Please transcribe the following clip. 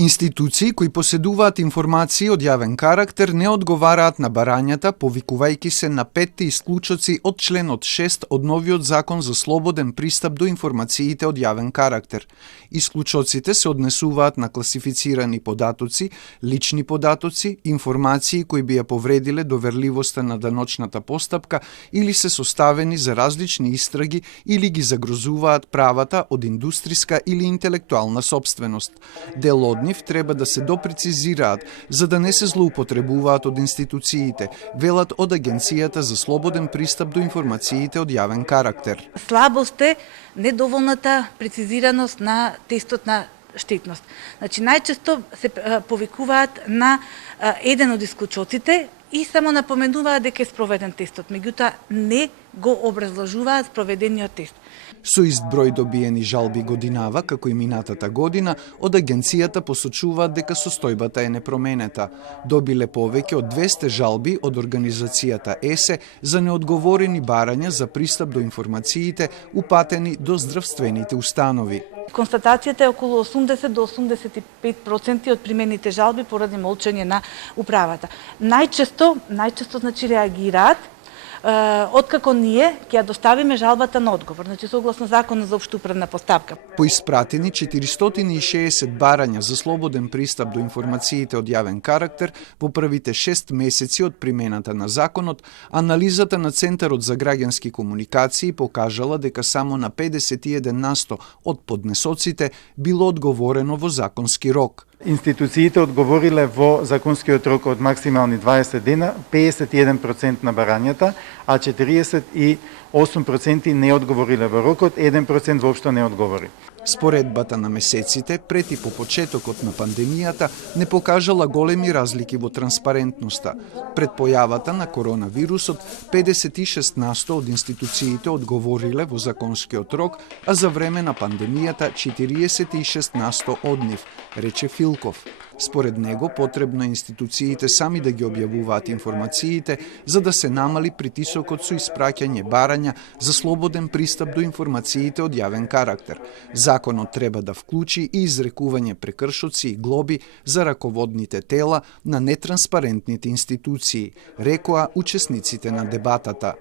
Институции кои поседуваат информации од јавен карактер не одговараат на барањата, повикувајќи се на 5 исклучоци од членот 6 од новиот закон за слободен пристап до информациите од јавен карактер. Исклучоците се однесуваат на класифицирани податоци, лични податоци, информации кои би ја повредиле доверливоста на даночната постапка или се составени за различни истраги или ги загрозуваат правата од индустриска или интелектуална сопственост. Дел од нив треба да се допрецизираат за да не се злоупотребуваат од институциите, велат од Агенцијата за слободен пристап до информациите од јавен карактер. Слабост е недоволната прецизираност на тестот на штетност. Значи, најчесто се повикуваат на еден од исклучоците и само напоменуваат дека е спроведен тестот, меѓутоа не го образложуваат спроведениот тест. Со ист број добиени жалби годинава, како и минатата година, од агенцијата посочуваат дека состојбата е непроменета. Добиле повеќе од 200 жалби од организацијата ЕСЕ за неодговорени барања за пристап до информациите упатени до здравствените установи. Констатацијата е околу 80 до 85% од примените жалби поради молчање на управата. Најчесто значи реагираат откако ние ќе ја доставиме жалбата на одговор, значи согласно Законот за општа управна постапка. Поиспратени 460 барања за слободен пристап до информациите од јавен карактер во првите 6 месеци од примената на законот, анализата на Центарот за граѓански комуникации покажала дека само на 51% од поднесоците било одговорено во законски рок. Институциите одговориле во законскиот рок од максимални 20 дена, 51% на барањата, а 48% не одговориле во рокот, 1% воопшто не одговори. Споредбата на месеците пред и по почетокот на пандемијата не покажала големи разлики во транспарентноста. Пред појавата на коронавирусот, 56% од институциите одговориле во законскиот рок, а за време на пандемијата 46% од нив, рече Филков. Според него, потребно е институциите сами да ги објавуваат информациите за да се намали притисокот со испраќање барања за слободен пристап до информациите од јавен карактер. Законот треба да вклучи и изрекување прекршоци и глоби за раководните тела на нетранспарентните институции, рекоа учесниците на дебатата.